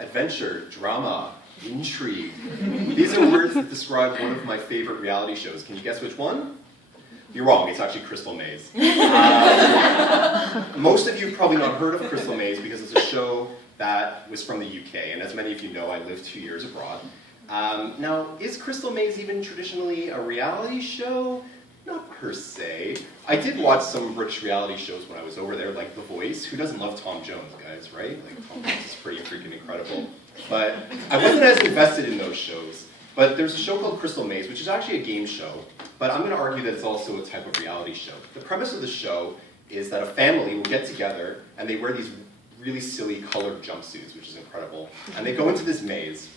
adventure, drama, intrigue. These are words that describe one of my favorite reality shows. Can you guess which one? You're wrong, it's actually Crystal Maze. Most of you have probably not heard of Crystal Maze because it's a show that was from the UK, and as many of you know, I lived 2 years abroad. Now, is Crystal Maze even traditionally a reality show? Not per se. I did watch some British reality shows when I was over there, like The Voice. Who doesn't love Tom Jones, guys, right? Like, Tom Jones is pretty freaking incredible. But I wasn't as invested in those shows. But there's a show called Crystal Maze, which is actually a game show, but I'm going to argue that it's also a type of reality show. The premise of the show is that a family will get together, and they wear these really silly colored jumpsuits, which is incredible, and they go into this maze,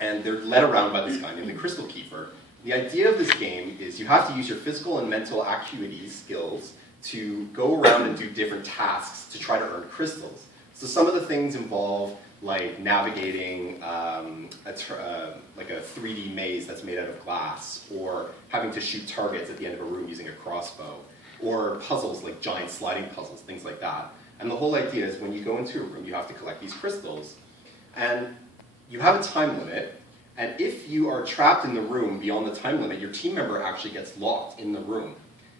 and they're led around by this guy named the Crystal Keeper. The idea of this game is you have to use your physical and mental acuity skills to go around and do different tasks to try to earn crystals. So some of the things involve like navigating like a 3D maze that's made out of glass, or having to shoot targets at the end of a room using a crossbow, or puzzles like giant sliding puzzles, things like that. And the whole idea is when you go into a room, you have to collect these crystals. And you have a time limit, and if you are trapped in the room beyond the time limit, your team member actually gets locked in the room.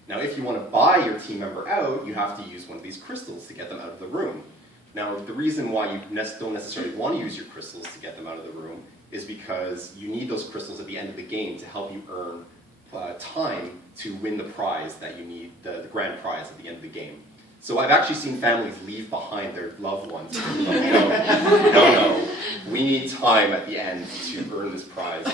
Now, if you want to buy your team member out, you have to use one of these crystals to get them out of the room. Now, the reason why you don't necessarily want to use your crystals to get them out of the room is because you need those crystals at the end of the game to help you earn time to win the prize that you need, the grand prize at the end of the game. So I've actually seen families leave behind their loved ones. No, we need time at the end to earn this prize.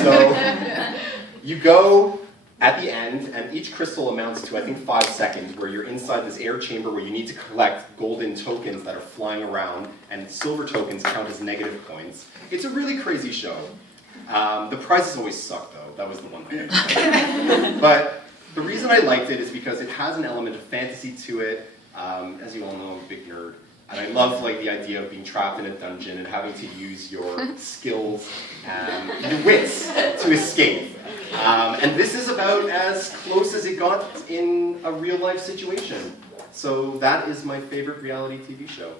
So you go at the end, and each crystal amounts to, I think, 5 seconds, where you're inside this air chamber where you need to collect golden tokens that are flying around, and silver tokens count as negative points. It's a really crazy show. The prizes always suck, though. That was the one thing. But the reason I liked it is because it has an element of fantasy to it. As you all know, I'm a big nerd. And I love like the idea of being trapped in a dungeon and having to use your skills and your wits to escape. And this is about as close as it got in a real life situation. So that is my favorite reality TV show.